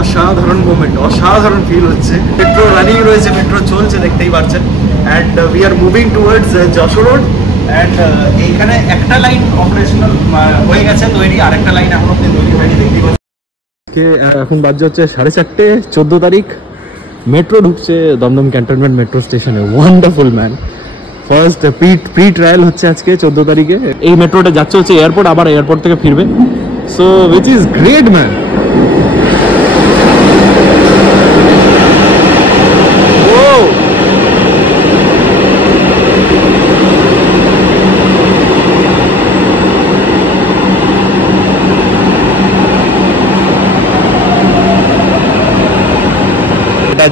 অসাধারণ মোমেন্ট, অসাধারণ ফিল হচ্ছে। মেট্রো রানিং রয়েছে, মেট্রো চলছে দেখতেই পাচ্ছেন। And we are moving towards Jessore road. And এইখানে একটা লাইন অপারেশনাল হয়ে গেছে তৈরি, আরেকটা লাইন এখন অব্দি তৈরি হয়নি দেখতেই পাচ্ছেন। এখন বাজে হচ্ছে 4:30, 14 তারিখ। মেট্রো ঢুকছে দমদম ক্যান্টনমেন্ট মেট্রো স্টেশনে। Wonderful man. First pre trial হচ্ছে আজকে 14 তারিখে। এই মেট্রোটা যাচ্ছে হচ্ছে এয়ারপোর্ট, আবার এয়ারপোর্ট থেকে ফিরবে। So which is great man.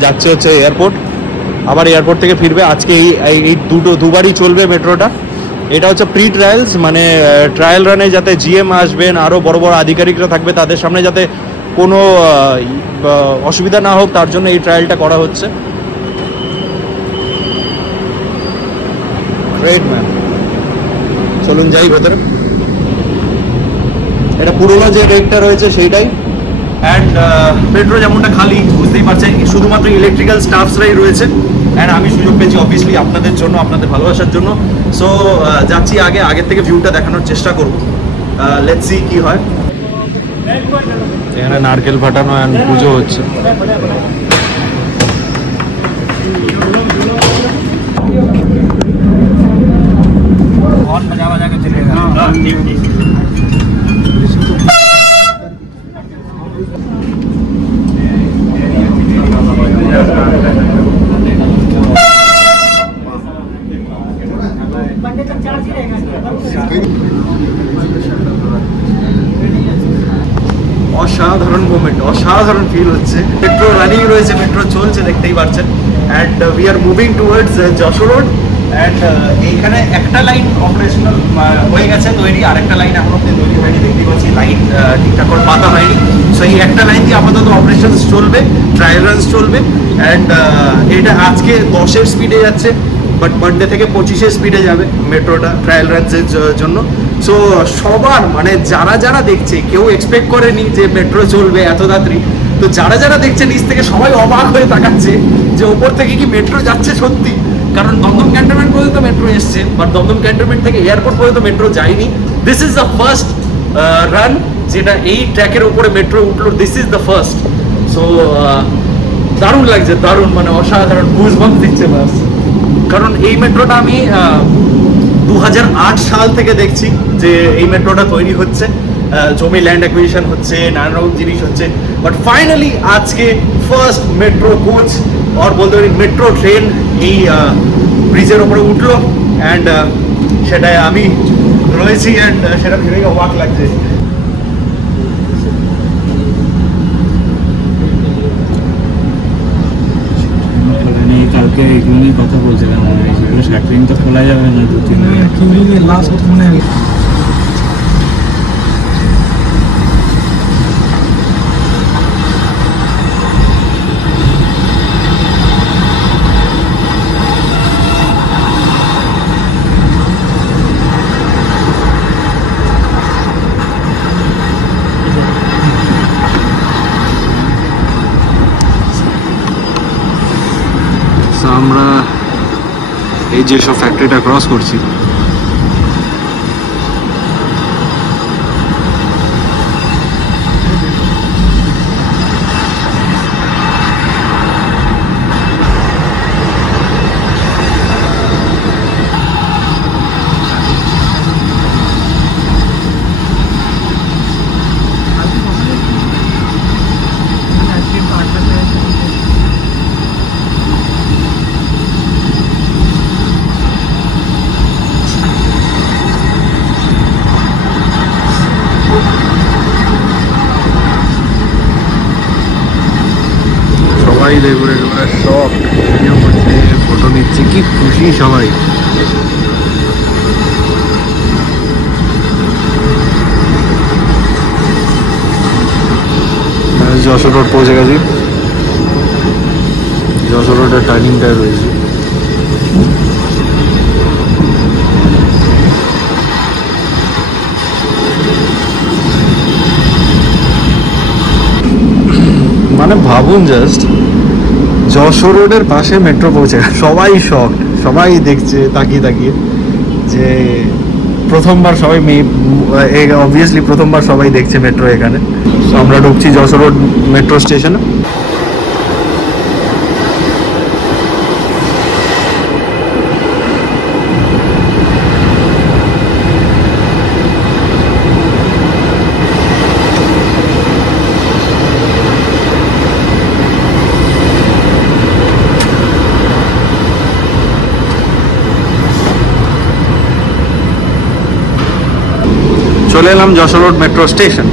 যাচ্ছে হচ্ছে এয়ারপোর্ট, আবার এয়ারপোর্ট থেকে ফিরবে। আজকে এই দুবারই চলবে মেট্রোটা। এটা হচ্ছে প্রি ট্রায়ালস, মানে ট্রায়াল রানে যাতে জিএম আসবেন, আরও বড় বড় আধিকারিকরা থাকবে, তাদের সামনে যাতে কোনো অসুবিধা না হোক তার জন্য এই ট্রায়ালটা করা হচ্ছে। Great man. চলুন যাই ভেতরে। এটা পুরোনো যে রেকটা রয়েছে সেইটাই। অ্যান্ড মেট্রো যেমনটা খালি বুঝতেই পারছেন, শুধুমাত্র ইলেকট্রিক্যাল স্টাফসরাই রয়েছে। অ্যান্ড আমি সুযোগ পেয়েছি অবভিয়াসলি আপনাদের জন্য, আপনাদের ভালোবাসার জন্য। সো যাচ্ছি আগের থেকে ভিউটা দেখানোর চেষ্টা করব। লেটস সি কি হয়। এখানে নারকেল ফাটানো অ্যান্ড পুজো হচ্ছে। অসাধারণ মোমেন্ট, অসাধারণ ফিল হচ্ছে। মেট্রো রানিং রয়েছে, মেট্রো চলছে দেখতেই পাচ্ছেন। And we are moving towards Jessore road. And এইখানে একটা লাইন অপারেশনাল হয়ে গেছে তৈরি, আরেকটা লাইন এখন অব্দি তৈরি হয়নি দেখতেই পাচ্ছি। লাইন ঠিকঠাক করে পাতা হয়নি। সো এই একটা লাইন দিয়ে আপাতত অপারেশনস চলবে, ট্রায়াল রানস চলবে। অ্যান্ড এটা আজকে 10-এর স্পিডে যাচ্ছে, বাট মানডে থেকে 25-এর স্পিডে যাবে মেট্রোটা ট্রায়াল রানসের জন্য। সো সবার মানে যারা দেখছে, কেউ এক্সপেক্ট করেনি যে মেট্রো চলবে এত তাড়াতাড়ি। তো যারা দেখছে নিচ থেকে সবাই অবাক হয়ে তাকাচ্ছে যে ওপর থেকে কি মেট্রো যাচ্ছে সত্যি। কারণ দমদম ক্যান্টনমেন্ট পর্যন্ত মেট্রো এসছে, বাট দমদম ক্যান্টনমেন্ট থেকে এয়ারপোর্ট পর্যন্ত মেট্রো যায়নি। This is the first run যেটা এই ট্র্যাকের উপরে মেট্রো উঠলো। This is the first. So দারুণ লাগছে, দারুণ, মানে অসাধারণ। গুজবাম্পস দিচ্ছে বাস। কারণ এই মেট্রোটা আমি 2008 সাল থেকে দেখছি যে এই মেট্রোটা তৈরি হচ্ছে, জমি ল্যান্ড অ্যাকুইজিশন হচ্ছে, নানান রকম জিনিস হচ্ছে। বাট ফাইনালি আজকে ফার্স্ট মেট্রো কোচ আর বলতে পারি মেট্রো ট্রেন এই ব্রিজের ওপরে উঠলো। অ্যান্ড সেটাই আমি রয়েছি। অ্যান্ড সেটা ভেবে অবাক লাগছে। কালকে এগুলো নিয়ে কথা বলছিলাম, সেগুলো শার্টিং তো খোলা যাবে না 2-3 দিন লাস্ট মনে হয়। আমরা এই যে সব ফ্যাক্টরিটা ক্রস করছি, সবাই দেখুন একেবারে শখ, ভিডিও করছে, ফটো নিচ্ছে, কি খুশি সবাই। যশোর রোড পৌঁছে গেছি। যশোর রোডের টার্নিংটায় রয়েছে। মানে ভাবুন জাস্ট, যশোর রোডের পাশে মেট্রো পৌঁছে গেছে। সবাই শক, সবাই দেখছে তাকিয়ে তাকিয়ে যে প্রথমবার সবাই অবভিয়াসলি প্রথমবার সবাই দেখছে মেট্রো এখানে। তো আমরা ঢুকছি যশোর রোড মেট্রো স্টেশনে। চলে এলাম যশোর রোড মেট্রো স্টেশন।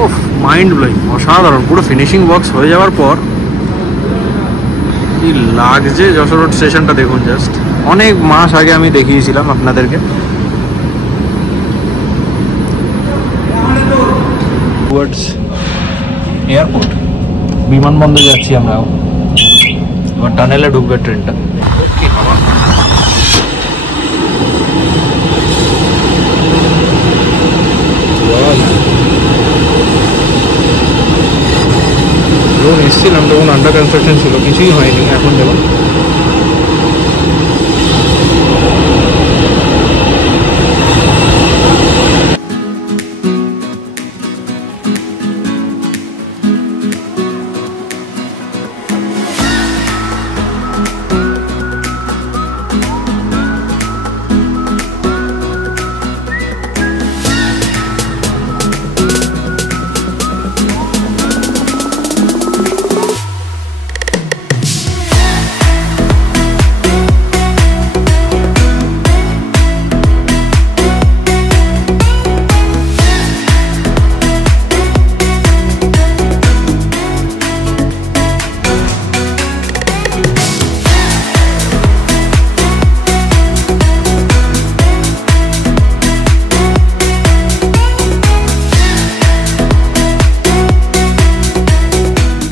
ওফ, মাইন্ড ব্লোয়িং, অসাধারণ। পুরো ফিনিশিং বক্স হয়ে যাওয়ার পর কি লাগছে যশোর রোড স্টেশনটা দেখুন জাস্ট। অনেক মাস আগে আমি দেখিয়েছিলাম আপনাদেরকে। টুয়ার্ডস এয়ারপোর্ট, বিমানবন্দর যাচ্ছি আমরা। এবার টানেলে ঢুকবে ট্রেনটা। যখন এসেছিলাম তখন আন্ডার কনস্ট্রাকশন ছিল, কিছুই হয়নি। এখন দেখুন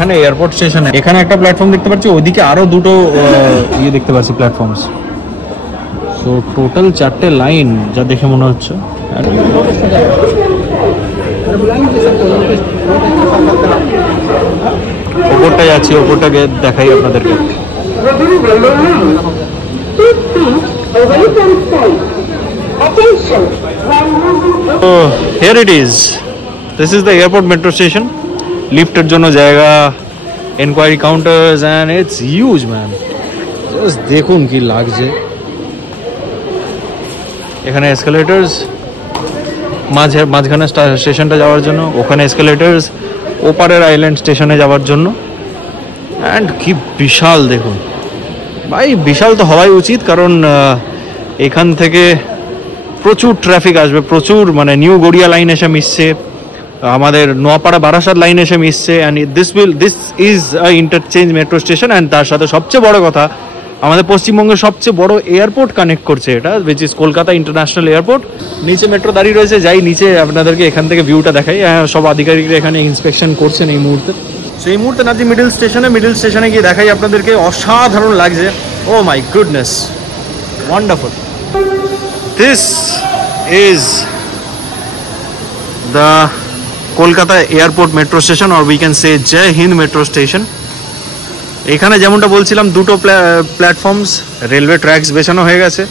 এখানে এয়ারপোর্ট স্টেশনে এখানে একটা প্ল্যাটফর্ম দেখতে পাচ্ছি, ওইদিকে আরো দুটো ইয়ে দেখতে পাচ্ছি প্ল্যাটফর্মস। সো টোটাল 4টে লাইন যা দেখে মনে হচ্ছে। ওপরটা যাচ্ছি, ওপরটা গিয়ে দেখাই আপনাদেরকে। Here it is, this is the airport metro station. লিফটের জন্য জায়গা, enquiry counters, and it's huge man. Just দেখুন কি লাগছে। এখানে এসকেলেটার্স, মাঝখানে স্টেশনটা যাওয়ার জন্য, ওখানে এসকেলেটার্স, ওপারের আইল্যান্ড স্টেশনে যাওয়ার জন্য। অ্যান্ড কি বিশাল দেখুন ভাই, বিশাল তো হওয়াই উচিত, কারণ এখান থেকে প্রচুর ট্রাফিক আসবে, প্রচুর। মানে নিউ গড়িয়া লাইন এসে মিশছে, আমাদের নোয়াপাড়া বারাসাত লাইন এসে মিশছে। And this is a interchange metro station. And তার সাথে সবচেয়ে বড় কথা, আমাদের পশ্চিমবঙ্গের সবচেয়ে বড় এয়ারপোর্ট কানেক্ট করছে এটা, which is Kolkata international airport. নিচে মেট্রো দাঁড়িয়ে রয়েছে, যাই নিচে আপনাদেরকে এখান থেকে ভিউটা দেখাই। সব আধিকারিকরা এখানে ইন্সপেকশন করছেন এই মুহূর্তে। সেই মুহূর্তে নাচি মিডল স্টেশনে গিয়ে দেখাই আপনাদেরকে। অসাধারণ লাগছে। Oh my goodness, wonderful. This is the Kolkata airport metro station, or we can say Jai Hind metro station. এখানে যেমনটা বলছিলাম, দুটো প্ল্যাটফর্মস, রেলওয়ে ট্র্যাকস বেছানো হয়ে গেছে।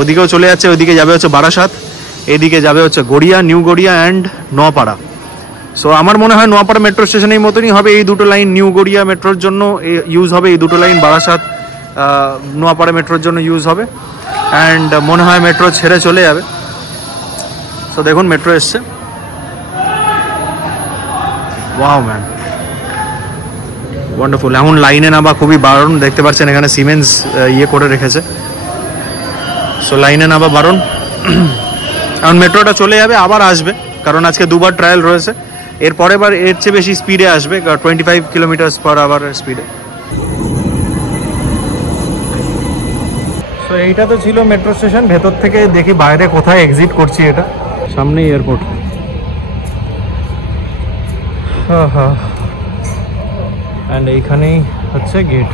ওদিকেও চলে যাচ্ছে, ওইদিকে যাবে হচ্ছে বারাসাত, এদিকে যাবে হচ্ছে Garia, new Garia and Noapara. So আমার মনে হয় নোয়াপাড়া মেট্রো স্টেশন এই মতনই হবে। এই দুটো লাইন নিউ গড়িয়া মেট্রোর জন্য ইউজ হবে, এই দুটো লাইন বারাসাত নোয়াপাড়া মেট্রোর জন্য ইউজ হবে। অ্যান্ড মনে হয় মেট্রো ছেড়ে চলে যাবে। সো দেখুন মেট্রো এসছে। Wow man, wonderful. এখন লাইনে নামা খুবই বারণ, দেখতে পাচ্ছেন এখানে সিমেন্টস ইয়ে করে রেখেছে। সো লাইনে নামা বারণ। এখন মেট্রোটা চলে যাবে, আবার আসবে, কারণ আজকে দুবার ট্রায়াল রয়েছে। এরপরে বার এর চেয়ে বেশি স্পিডে আসবে, 25 কিলোমিটার/আওয়ার স্পিডে। তো এইটা তো ছিল মেট্রো স্টেশন। ভেতর থেকে দেখি বাইরে কোথায় এক্সিট করছি। এটা সামনেই এয়ারপোর্ট। হ্যাঁ, অ্যান্ড এইখানেই হচ্ছে গেট।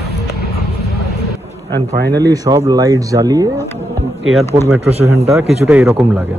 অ্যান্ড ফাইনালি সব লাইট জ্বালিয়ে এয়ারপোর্ট মেট্রো স্টেশনটা কিছুটা এরকম লাগে।